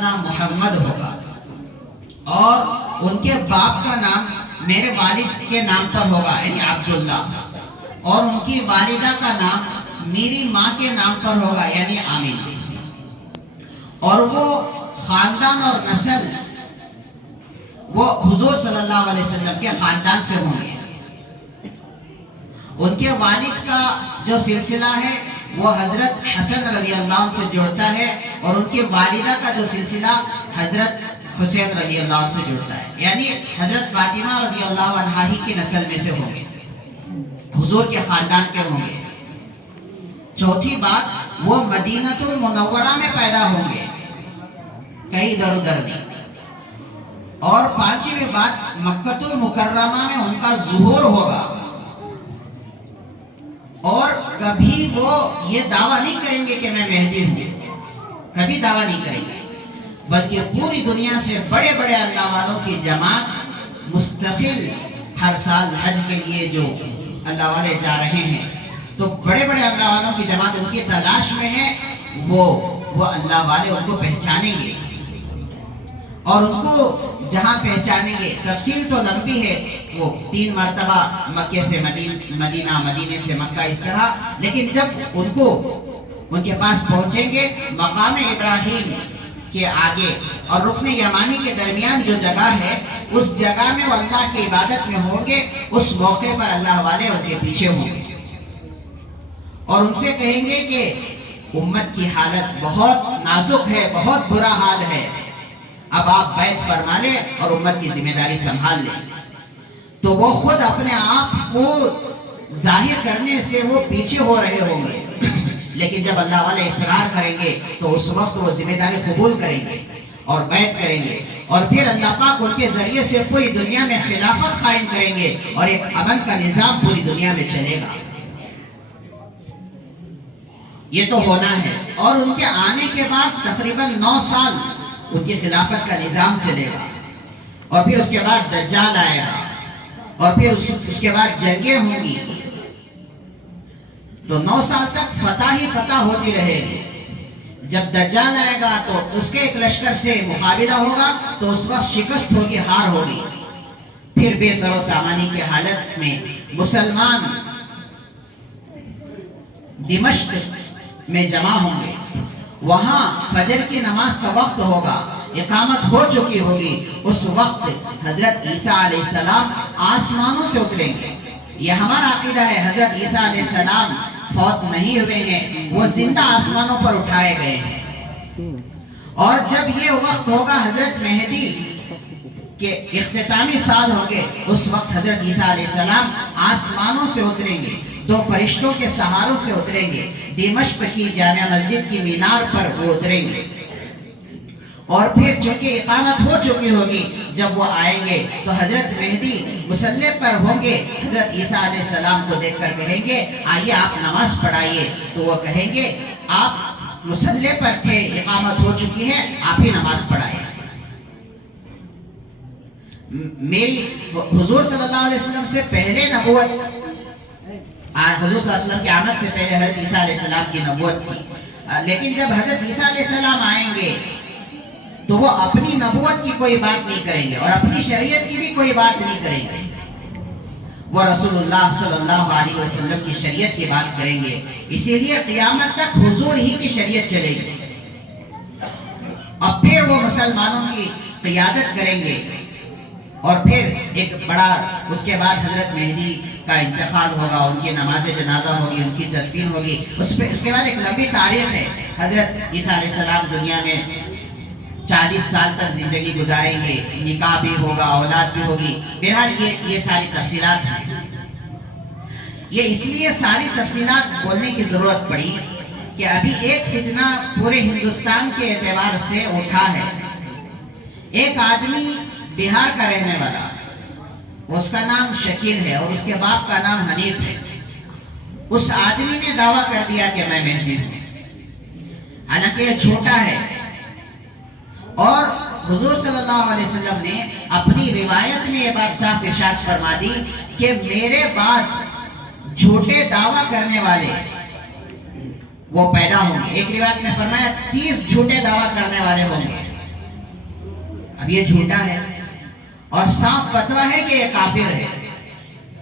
نام محمد ہوگا اور ان کے باپ کا نام میرے والد کے نام پر ہوگا یعنی عبداللہ، اور ان کی والدہ کا نام میری ماں کے نام پر ہوگا یعنی آمینہ، اور وہ خاندان اور نسل وہ حضور صلی اللہ علیہ وسلم کے خاندان سے ہوں گے۔ ان کے والد کا جو سلسلہ ہے وہ حضرت حسن رضی اللہ عنہ سے جڑتا ہے، اور ان کی والدہ کا جو سلسلہ حضرت حسین رضی اللہ عنہ سے جڑتا ہے، یعنی حضرت فاطمہ رضی اللہ عنہا ہی کی نسل میں سے ہوں گے، حضور کے خاندان کے ہوں گے۔ چوتھی بات، وہ مدینہ المنورہ میں پیدا ہوں گے، کہیں ادھر ادھر نہیں۔ اور پانچویں بات، مکہ المکرمہ میں ان کا ظہور ہوگا، اور کبھی وہ یہ دعویٰ نہیں کریں گے کہ میں مہدی ہوں، کبھی دعویٰ نہیں کریں گے، بلکہ پوری دنیا سے بڑے بڑے اللہ والوں کی جماعت مستقل ہر سال حج کے لیے جو اللہ والے جا رہے ہیں، تو بڑے بڑے اللہ والوں کی جماعت ان کی تلاش میں ہے، وہ اللہ والے ان کو پہچانیں گے، اور ان کو جہاں پہچانیں گے، تفصیل تو لمبی ہے، وہ 3 مرتبہ مکے سے مدینہ، مدینے سے مکہ، اس طرح، لیکن جب ان کے پاس پہنچیں گے، مقام ابراہیم کے آگے اور رکن یمانی کے درمیان جو جگہ ہے، اس جگہ میں وہ اللہ کی عبادت میں ہوں گے، اس موقع پر اللہ والے ان کے پیچھے ہوں گے، اور ان سے کہیں گے کہ امت کی حالت بہت نازک ہے، بہت برا حال ہے، اب آپ بیعت فرما لیں اور امت کی ذمہ داری سنبھال لیں۔ تو وہ خود اپنے آپ کو ظاہر کرنے سے وہ پیچھے ہو رہے ہوں گے، لیکن جب اللہ والے اصرار کریں گے تو اس وقت وہ ذمہ داری قبول کریں گے اور بیعت کریں گے، اور پھر اللہ پاک ان کے ذریعے سے پوری دنیا میں خلافت قائم کریں گے، اور ایک امن کا نظام پوری دنیا میں چلے گا۔ یہ تو ہونا ہے، اور ان کے آنے کے بعد تقریباً 9 سال ان کی خلافت کا نظام چلے گا، اور پھر اس کے بعد دجال آئے گا، اور پھر اس کے بعد جنگیں ہوں گی، تو 9 سال تک فتح ہی فتح ہوتی رہے گی۔ جب دجال آئے گا تو اس کے ایک لشکر سے مقابلہ ہوگا، تو اس وقت شکست ہوگی، ہار ہوگی، پھر بے سر و سامانی کی حالت میں مسلمان دمشق میں جمع ہوں گے، وہاں فجر کی نماز کا وقت ہوگا، اقامت ہو چکی ہوگی، اس وقت حضرت عیسیٰ علیہ السلام آسمانوں سے اتریں گے۔ یہ ہمارا عقیدہ ہے، حضرت عیسیٰ علیہ السلام فوت نہیں ہوئے ہیں، وہ زندہ آسمانوں پر اٹھائے گئے ہیں، اور جب یہ وقت ہوگا حضرت مہدی کے اختتامی سال ہوں گے، اس وقت حضرت عیسیٰ علیہ السلام آسمانوں سے اتریں گے، 2 فرشتوں کے سہاروں سے اتریں گے، دمشق کی جامع مسجد کی مینار پر وہ اتریں گے، اور پھر چونکہ اقامت ہو چکی ہوگی، جب وہ آئیں گے تو حضرت مہدی مصلی پر ہوں گے، حضرت عیسیٰ علیہ السلام کو دیکھ کر کہیں گے آئیے آپ نماز پڑھائیے، تو وہ کہیں گے آپ مصلی پر تھے، اقامت ہو چکی ہے، آپ ہی نماز پڑھائیں۔ میری حضور صلی اللہ علیہ وسلم سے پہلے نبوت، حضور صلی اللہ علیہ وسلم کی آمد سے پہلے حضرت عیسیٰ علیہ السلام کی نبوت تھی، لیکن جب حضرت عیسیٰ علیہ السلام آئیں گے تو وہ اپنی نبوت کی کوئی بات نہیں کریں گے، اور اپنی شریعت کی بھی کوئی بات نہیں کریں گے، وہ رسول اللہ صلی اللہ علیہ وسلم کی شریعت کی بات کریں گے، اسی لیے قیامت تک حضور ہی کی شریعت چلے گی، اب پھر وہ مسلمانوں کی قیادت کریں گے، اور پھر ایک بڑا اس کے بعد حضرت مہدی کا انتقال ہوگا، ان کی نماز جنازہ ہوگی، ان کی تدفین ہوگی، اس کے بعد ایک لمبی تاریخ ہے، حضرت عیسیٰ علیہ السلام دنیا میں 40 سال تک زندگی گزاریں گے، نکاح بھی ہوگا، اولاد بھی ہوگی، بہرحال یہ ساری تفصیلات ہیں۔ یہ اس لیے ساری تفصیلات بولنے کی ضرورت پڑی کہ ابھی ایک فتنہ پورے ہندوستان کے اعتبار سے اٹھا ہے، ایک آدمی بہار کا رہنے والا، اس کا نام شکیل ہے اور اس کے باپ کا نام حنیف ہے، اس آدمی نے دعویٰ کر دیا کہ میں مہدی ہوں، حالانکہ یہ چھوٹا ہے، اور حضور صلی اللہ علیہ وسلم نے اپنی روایت میں یہ بات صاف ارشاد فرما دی کہ میرے بعد جھوٹے دعویٰ کرنے والے وہ پیدا ہوں گے، ایک روایت میں فرمایا 30 جھوٹے دعویٰ کرنے والے ہوں گے، اب یہ جھوٹا ہے اور صاف فتویٰ ہے کہ یہ کافر ہے.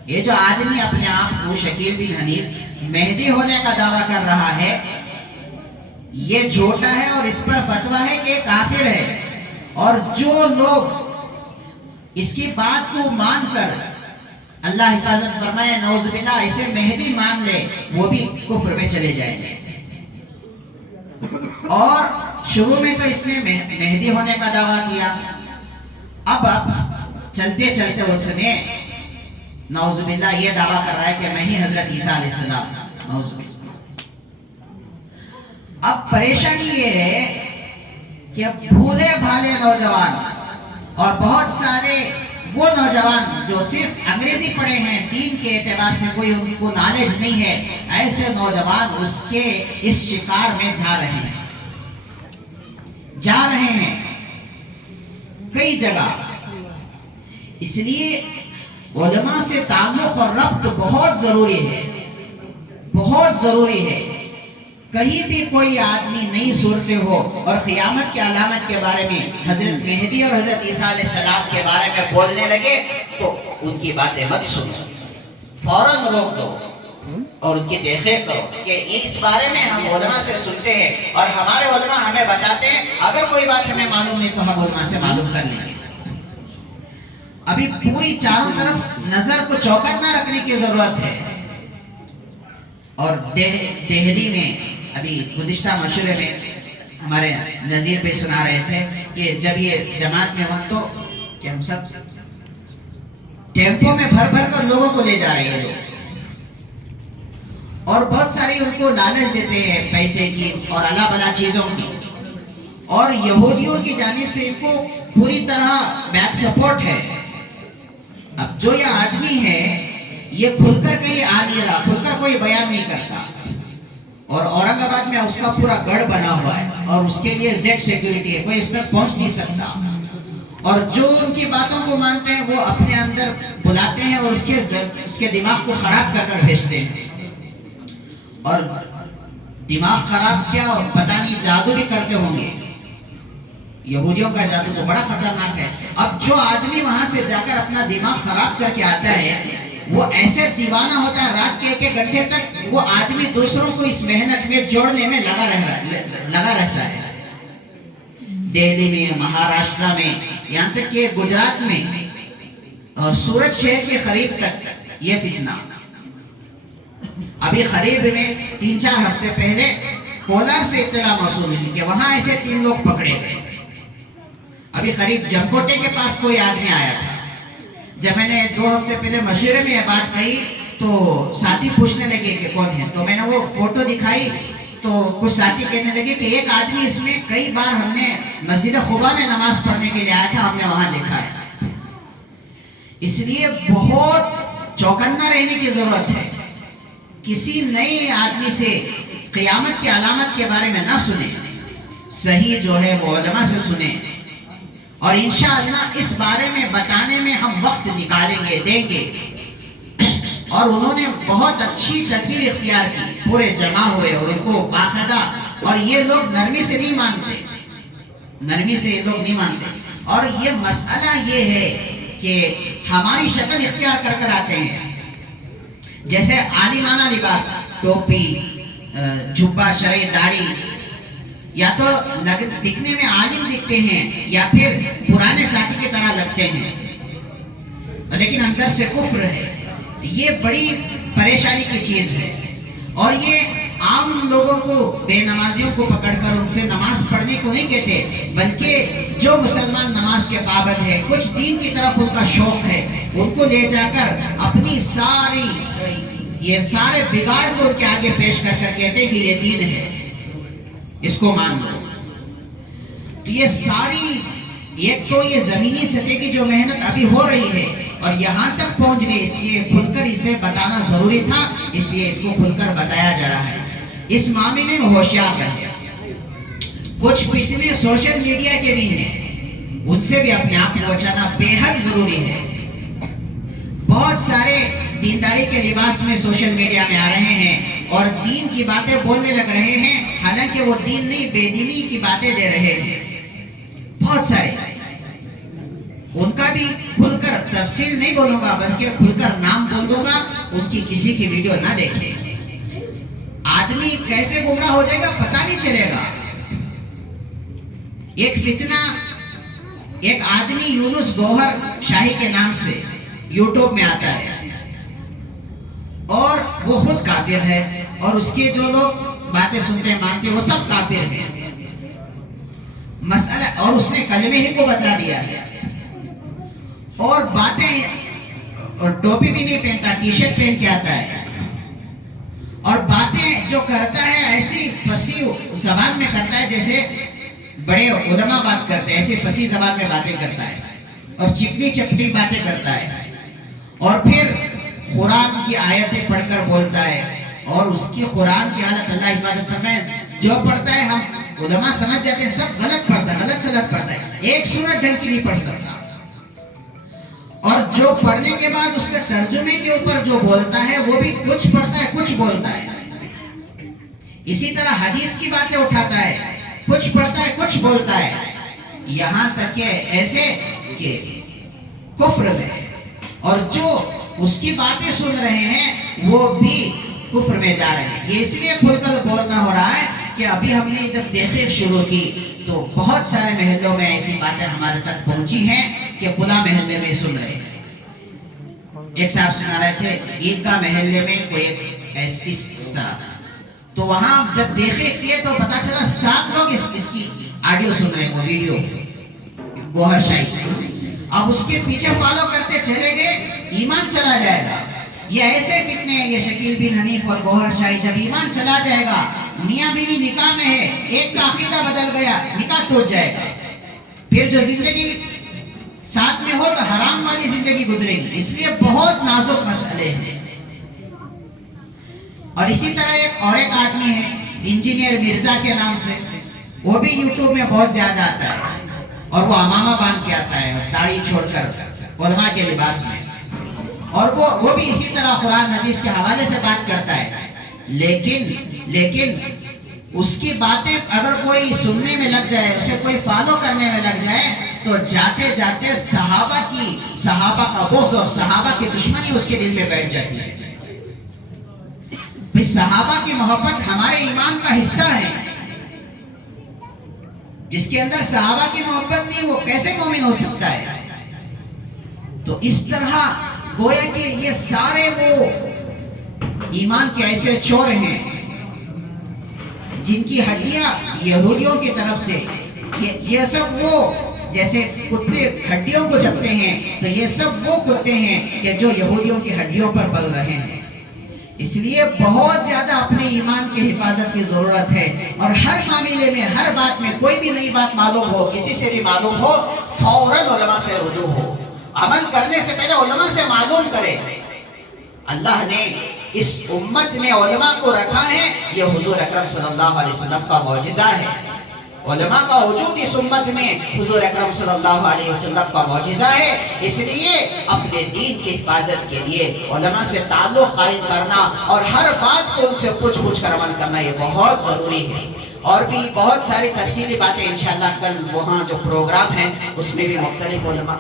یہ جو آدمی اپنے آپ کو شکیل بن حنیف مہدی ہونے کا دعویٰ کر رہا ہے یہ جھوٹا ہے اور اس پر فتویٰ ہے کہ یہ کافر ہے. اور جو لوگ اس کی بات کو مان کر اللہ حفاظت فرمائے نعوذ باللہ اسے مہدی مان لے وہ بھی کفر میں چلے جائیں گے. اور شروع میں تو اس نے مہدی ہونے کا دعویٰ کیا. اب چلتے چلتے اس نے نعوذ باللہ یہ دعویٰ کر رہا ہے کہ میں ہی حضرت عیسیٰ علیہ السلام. نعوذ باللہ. اب پریشانی یہ ہے کہ بھولے بھالے نوجوان اور بہت سارے وہ نوجوان جو صرف انگریزی پڑھے ہیں دین کے اعتبار سے کوئی ان کو نالج نہیں ہے ایسے نوجوان اس شکار میں جا رہے ہیں کئی جگہ. اس لیے علماء سے تعلق اور ربط بہت ضروری ہے بہت ضروری ہے. کہیں بھی کوئی آدمی نہیں سنتے ہو اور قیامت کی علامت کے بارے میں حضرت مہدی اور حضرت عیسیٰ علیہ السلام کے بارے میں بولنے لگے تو ان کی باتیں مت سنو, فوراً روک دو اور ان کی تحقیق کرو کہ اس بارے میں ہم علماء سے سنتے ہیں اور ہمارے علماء ہمیں بتاتے ہیں. اگر کوئی بات ہمیں معلوم نہیں تو ہم علماء سے معلوم کر لیں گے. ابھی پوری چاروں طرف نظر کو چوکنا رکھنے کی ضرورت ہے. اور دہلی میں ابھی گزشتہ مشورے میں ہمارے نذیر بھی سنا رہے تھے کہ جب یہ جماعت میں ہوں تو کہ ہم سب ٹیمپو میں بھر بھر کر لوگوں کو لے جا رہے ہیں لوگ اور بہت ساری ان کو لالچ دیتے ہیں پیسے کی اور اللہ بلا چیزوں کی. اور یہودیوں کی جانب سے ان کو پوری طرح بیک سپورٹ ہے. اب جو یہ آدمی ہے یہ کھل کر کہیں آ نہیں رہا, کھل کر کوئی بیان نہیں کرتا اور اورنگ آباد میں اس کا پورا گڑھ بنا ہوا ہے اور اس کے لیے زیڈ سیکیورٹی ہے, کوئی اس تک پہنچ نہیں سکتا. اور جو ان کی باتوں کو مانتے ہیں وہ اپنے اندر بلاتے ہیں اور اس کے دماغ کو خراب کر کر بھیجتے ہیں. اور دماغ خراب کیا پتہ نہیں جادو بھی کرتے ہوں گے. یہودیوں کا جادو تو بڑا خطرناک ہے. اب جو آدمی وہاں سے جا کر اپنا دماغ خراب کر کے آتا ہے وہ ایسے دیوانہ ہوتا ہے رات کے 1 گھنٹے تک وہ آدمی دوسروں کو اس محنت میں جوڑنے میں لگا رہتا ہے. دہلی میں, مہاراشٹر میں, یہاں تک کہ گجرات میں اور سورت شہر کے قریب تک یہ فتنہ. ابھی قریب میں 3-4 ہفتے پہلے کولار سے اطلاع موصول ہوئی کہ وہاں ایسے 3 لوگ پکڑے گئے. ابھی قریب جمکوٹے کے پاس کوئی آدمی آیا تھا. جب میں نے 2 ہفتے پہلے مشورے میں یہ بات کہی تو ساتھی پوچھنے لگے کہ کون ہے, تو میں نے وہ فوٹو دکھائی تو کچھ ساتھی کہنے لگے کہ ایک آدمی اس میں کئی بار ہم نے مسجد قباء میں نماز پڑھنے کے لیے آیا تھا, ہم نے وہاں دیکھا ہے. اس لیے بہت چوکنا رہنے کی ضرورت ہے. کسی نئے آدمی سے قیامت کی علامت کے بارے میں نہ سنیں, صحیح جو ہے وہ علماء سے سنیں. اور انشاءاللہ اس بارے میں بتانے میں ہم وقت نکالیں گے, دیں گے. اور انہوں نے بہت اچھی تدبیر اختیار کی, پورے جمع ہوئے اور ان کو باقاعدہ. اور یہ لوگ نرمی سے نہیں مانتے, نرمی سے یہ لوگ نہیں مانتے. اور یہ مسئلہ یہ ہے کہ ہماری شکل اختیار کر کر آتے ہیں, جیسے عالمانہ لباس, ٹوپی, جھبا, شرعی, داڑھی, یا تو دکھنے میں عالم دکھتے ہیں یا پھر پرانے ساتھی کی طرح لگتے ہیں لیکن اندر سے کفر ہے. یہ بڑی پریشانی کی چیز ہے. اور یہ عام لوگوں کو, بے نمازیوں کو پکڑ کر ان سے نماز پڑھنے کو نہیں کہتے, بلکہ جو مسلمان نماز کے پابند ہے, کچھ دین کی طرف ان کا شوق ہے, ان کو لے جا کر اپنی یہ سارے بگاڑ کو ان کے آگے پیش کر کر کہتے کہ یہ دین ہے, اس کو مان لو. تو یہ ساری ایک تو یہ زمینی سطح کی جو محنت ابھی ہو رہی ہے اور یہاں تک پہنچ گئی, اس لیے کھل کر اسے بتانا ضروری تھا, اس لیے اس کو کھل کر بتایا جا رہا ہے. اس معاملے میں ہوشیار رہے. کچھ فتنے سوشل میڈیا کے بھی ہیں, ان سے بھی اپنے آپ کو بچانا بے حد ضروری ہے. بہت سارے دینداری کے لباس میں سوشل میڈیا میں آ رہے ہیں اور دین کی باتیں بولنے لگ رہے ہیں, حالانکہ وہ دین نہیں بے دینی کی باتیں دے رہے ہیں. بہت سارے تفصیل نہیں بولوں گا بلکہ کھل کر نام بول دوں گا، ان کی کسی کی ویڈیو نہ دیکھیں. آدمی کیسے گمراہ ہو جائے گا پتہ نہیں چلے گا. ایک فتنہ، ایک آدمی یونس گوہر شاہی کے نام سے یوٹیوب میں آتا ہے اور وہ خود کافر ہے، اور اس کے جو لوگ باتیں سنتے ہیں مانتے ہیں وہ سب کافر ہیں. مسئلہ، اور اس نے کلمے ہی کو بدلا دیا ہے، اور باتیں، اور ٹوپی بھی نہیں پہنتا، ٹی شرٹ پہن کے آتا ہے، اور باتیں جو کرتا ہے ایسی فصیح زبان میں کرتا ہے جیسے بڑے علماء بات کرتے ہیں، ایسی فصیح زبان میں باتیں کرتا ہے، اور چکنی چپٹی باتیں کرتا ہے، اور پھر قرآن کی آیتیں پڑھ کر بولتا ہے، اور اس کی قرآن کی حالت اللہ حفاظت فرمائے، جو پڑھتا ہے ہم علماء سمجھ جاتے ہیں سب غلط پڑھتا ہے، غلط سلط پڑھتا ہے، ایک سورت ڈھنگ کی نہیں پڑھ سکتا. اور جو پڑھنے کے بعد اس کے ترجمے کے اوپر جو بولتا ہے وہ بھی کچھ پڑھتا ہے کچھ بولتا ہے. اسی طرح حدیث کی باتیں اٹھاتا ہے، کچھ پڑھتا ہے کچھ بولتا ہے، یہاں تک کہ ایسے کہ کفر میں، اور جو اس کی باتیں سن رہے ہیں وہ بھی کفر میں جا رہے ہیں. یہ اس لیے کھل کر بولنا ہو رہا ہے کہ ابھی ہم نے جب دیکھیں شروع کی تو بہت سارے محلوں میں ایسی باتیں ہمارے تک پہنچی ہیں کہ فلاں محلے میں سن رہے ہیں. ایک صاحب سنا رہے تھے عیدگاہ محلے میں کوئی اس طرح، تو وہاں جب دیکھے کیے تو پتا چلا 7 لوگ اس کی آڈیو سن رہے ہیں، وہ ویڈیو گوہر شاہی. اب اس کے پیچھے فالو کرتے چلے گئے، ایمان چلا جائے گا. یہ ایسے فتنے ہیں، یہ شکیل بن حنیف اور گوہر شاہی، جب ایمان چلا جائے گا، میاں بیوی نکاح میں ہے، ایک کا عقیدہ بدل گیا، نکاح ٹوٹ جائے گا، پھر جو زندگی ساتھ میں ہو تو حرام والی زندگی گزرے گی. اس لیے بہت نازک مسئلے ہیں. اور اسی طرح ایک آدمی ہے انجینئر مرزا کے نام سے، وہ بھی یوٹیوب میں بہت زیادہ آتا ہے، اور وہ امامہ باندھ کے آتا ہے داڑھی چھوڑ کر علماء کے لباس میں، اور وہ بھی اسی طرح قرآن حدیث کے حوالے سے بات کرتا ہے. لیکن اس کی باتیں اگر کوئی سننے میں لگ جائے، اسے کوئی فالو کرنے میں لگ جائے تو جاتے جاتے صحابہ کا بغض اور صحابہ کی دشمنی اس کے دل میں بیٹھ جاتی ہے. صحابہ کی محبت ہمارے ایمان کا حصہ ہے. جس کے اندر صحابہ کی محبت نہیں وہ کیسے مومن ہو سکتا ہے؟ تو اس طرح گویا کہ یہ سارے وہ ایمان کے ایسے چور ہیں جن کی ہڈیاں یہودیوں کی طرف سے، یہ سب وہ جیسے کتے ہڈیوں کو جپتے ہیں، تو یہ سب وہ کتے ہیں کہ جو یہودیوں کی ہڈیوں پر پل رہے ہیں. اس لیے بہت زیادہ اپنے ایمان کی حفاظت کی ضرورت ہے، اور ہر معاملے میں، ہر بات میں، کوئی بھی نئی بات معلوم ہو، کسی سے بھی معلوم ہو، فوراً علماء سے رجوع ہو. عمل کرنے سے پہلے علماء سے معلوم کرے. اللہ نے اس امت میں علماء کو رکھا ہے، یہ حضور اکرم صلی اللہ علیہ وسلم کا معجزہ ہے. علماء کا وجود اس امت میں حضور اکرم صلی اللہ علیہ وسلم کا معجزہ ہے. اس لیے اپنے دین کی حفاظت کے لیے علماء سے تعلق قائم کرنا اور ہر بات کو ان سے پوچھ کر عمل کرنا یہ بہت ضروری ہے. اور بھی بہت ساری تفصیلی باتیں انشاءاللہ کل وہاں جو پروگرام ہے اس میں بھی مختلف علماء،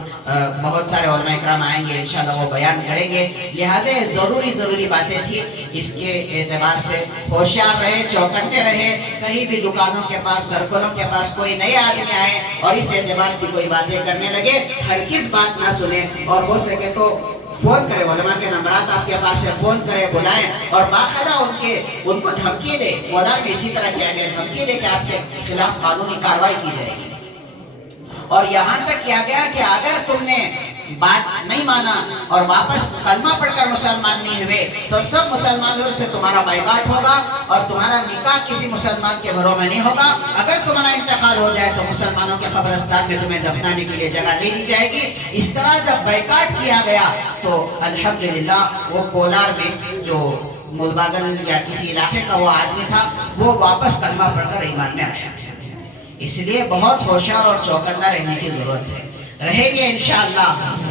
بہت سارے علماء اکرام آئیں گے، انشاءاللہ وہ بیان کریں گے. لہٰذا ضروری باتیں تھی. اس کے اعتبار سے ہوشیار رہے، چوکنے رہے. کہیں بھی دکانوں کے پاس، سرکلوں کے پاس کوئی نئے آدمی آئے اور اس اعتبار کی کوئی باتیں کرنے لگے، ہرگز بات نہ سنیں، اور ہو سکے تو فون کرے. علماء کے نمبرات آپ کے پاس ہے، فون کرے، بلائیں، اور باقاعدہ ان کو دھمکی دے. مولانا میں اسی طرح کیا گیا، دھمکی دے کہ آپ کے خلاف قانونی کارروائی کی جائے گی. اور یہاں تک کیا گیا کہ اگر تم نے بات نہیں مانا اور واپس کلمہ پڑھ کر مسلمان نہیں ہوئے تو سب مسلمانوں سے تمہارا بائیکاٹ ہوگا، اور تمہارا نکاح کسی مسلمان کے گھروں میں نہیں ہوگا. اگر تمہارا انتقال ہو جائے تو مسلمانوں کے قبرستان میں تمہیں دفنانے کے لیے جگہ دے دی جائے گی. اس طرح جب بائیکاٹ کیا گیا تو الحمدللہ وہ کولار میں جو ملباگل یا کسی علاقے کا وہ آدمی تھا وہ واپس کلمہ پڑھ کر ایمان میں آیا. اس لیے بہت ہوشیار اور چوکندہ رہنے کی ضرورت ہے. رہیں گے انشاءاللہ.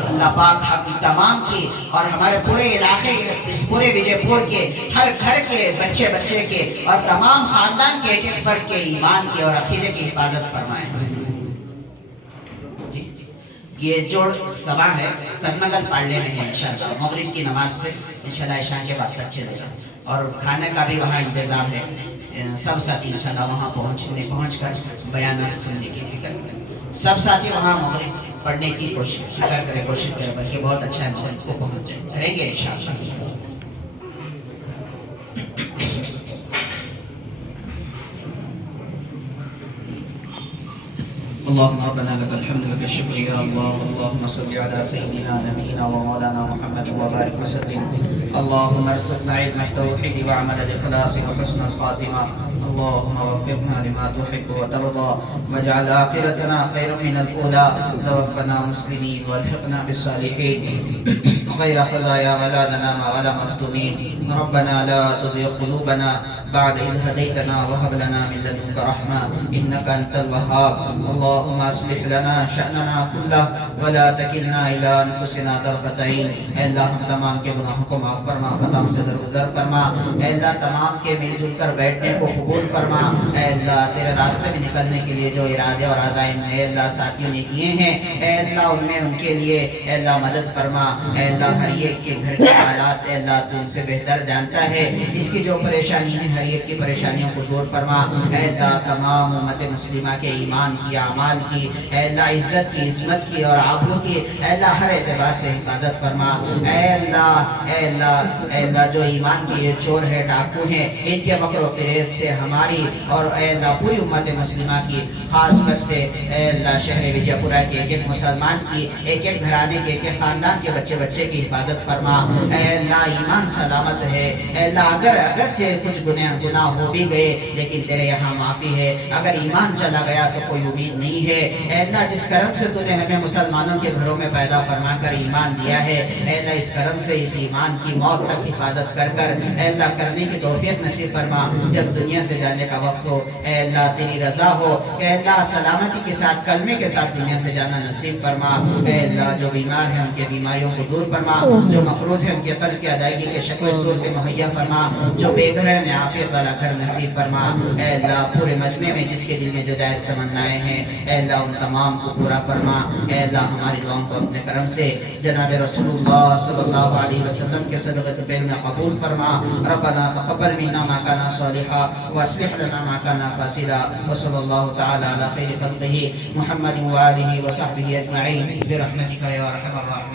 اللہ پاک ہم تمام کی اور ہمارے پورے علاقے، اس پورے وجے پور کے ہر گھر کے بچے کے اور تمام خاندان کے ایک فرد کے ایمان کی اور عقیدے کی حفاظت فرمائیں. یہ جوڑ سوا ہے کرمگل پاڑلے میں ہے انشاءاللہ، مغرب کی نماز سے انشاءاللہ عشاء کے بعد تک چلے جائیں، اور کھانے کا بھی وہاں انتظام ہے، سب ساتھی انشاءاللہ وہاں پہنچ کر بیانات سننے کی فکر کریں، سب ساتھی وہاں مغرب پڑھنے کی کوشش کرے، بلکہ بہت اچھا ان کو پہنچ جائیں، کریں گے انشاءاللہ۔ اللهم ربنا لك الحمد لك الشكر يا الله، اللهم صل على سيدنا نبينا ومولانا محمد وبارك وسلم، اللهم ارزقنا علم التوحيد وعمل الاخلاص وحسن الخاتمه، اللهم وفقنا لما تحب وترضى، واجعل آخرتنا خيرا من الأولى، توفنا مسلمين والحقنا بالصالحين غير خزايا ولا ندامى ولا مفتونين، ربنا لا تزغ قلوبنا بعد إذ هديتنا وهب لنا من لدنك رحمة إنك أنت الوهاب، اللهم اصلح لنا شأننا كله ولا تكلنا إلى أنفسنا طرفة عين، اے اللہ ہم تمام کے گناہوں کو معاف فرما، خطاؤں سے درگزر فرما، اے اللہ تمام کے مل جل کر بیٹھنے کو قبول فرما، اے اللہ تیرے راستے میں نکلنے کے لیے جو ارادے اور عزائم اے اللہ ساتھیوں نے کیے ہیں، اے اللہ ان میں ان کے لیے اے اللہ مدد فرما، اے اللہ ہر ایک کے گھر کے حالات اے اللہ تو ان سے بہتر جانتا ہے، جس کی جو پریشانی ہے ہر ایک کی پریشانیوں کو دور فرما، اے اللہ تمام امت مسلمہ کے ایمان کی، اعمال کی، اے اللہ عزت کی، عظمت کی اور آبرو کی اے اللہ ہر اعتبار سے حفاظت فرما، اے اللہ اے اللہ اے اللہ جو ایمان کی یہ چور ہے، ڈاکو ہیں، ان کے مکر و فریب سے ہماری اور اے اللہ پوری امت مسلمہ کی، خاص کر سے اے اللہ شہر وجے پورہ کے ایک ایک مسلمان کی، ایک ایک گھرانے کے، ایک ایک خاندان کے بچے کی حفاظت فرما، اے اللہ ایمان سلامت ہے، اے اللہ اگرچہ کچھ گناہ ہو بھی گئے لیکن تیرے یہاں معافی ہے، اگر ایمان چلا گیا تو کوئی امید نہیں ہے، اے اللہ جس کرم سے تو نے ہمیں مسلمانوں کے گھروں میں پیدا فرما کر ایمان دیا ہے، اے اللہ اس کرم سے اس ایمان کی موت تک حفاظت کر اے اللہ کرنے کی توفیق نصیب فرما، جب دنیا سے جانے کا وقت ہو اے اللہ تیری رضا ہو، اے اللہ سلامتی کے ساتھ کلمے کے ساتھ دنیا سے جانا نصیب فرما، اے اللہ جو بیمار ہیں ان کے بیماریوں کو دور فرما، جو مقروض ہیں ان کے قرض کی ادائیگی کے شکل صورت مہیا فرما، جو بے گھر ہیں انہیں عافیت والا گھر نصیب فرما، اے اللہ پورے مجمع میں جس کے دل میں جو جائز تمنائیں ہیں اے اللہ ان تمام کو پورا فرما، اے اللہ ہماری دعاؤں کو اپنے کرم سے جناب رسول اللہ صلی اللہ علیہ وسلم کے صدقۃ فعل میں قبول فرما، ربنا تقبل منا ما كان صالحا واصلح لنا ما كان فاسدا، وصلی اللہ تعالی علی خیر خلقہ محمد وآلہ وصحبہ اجمعین برحمتک یا ارحم الراحمین۔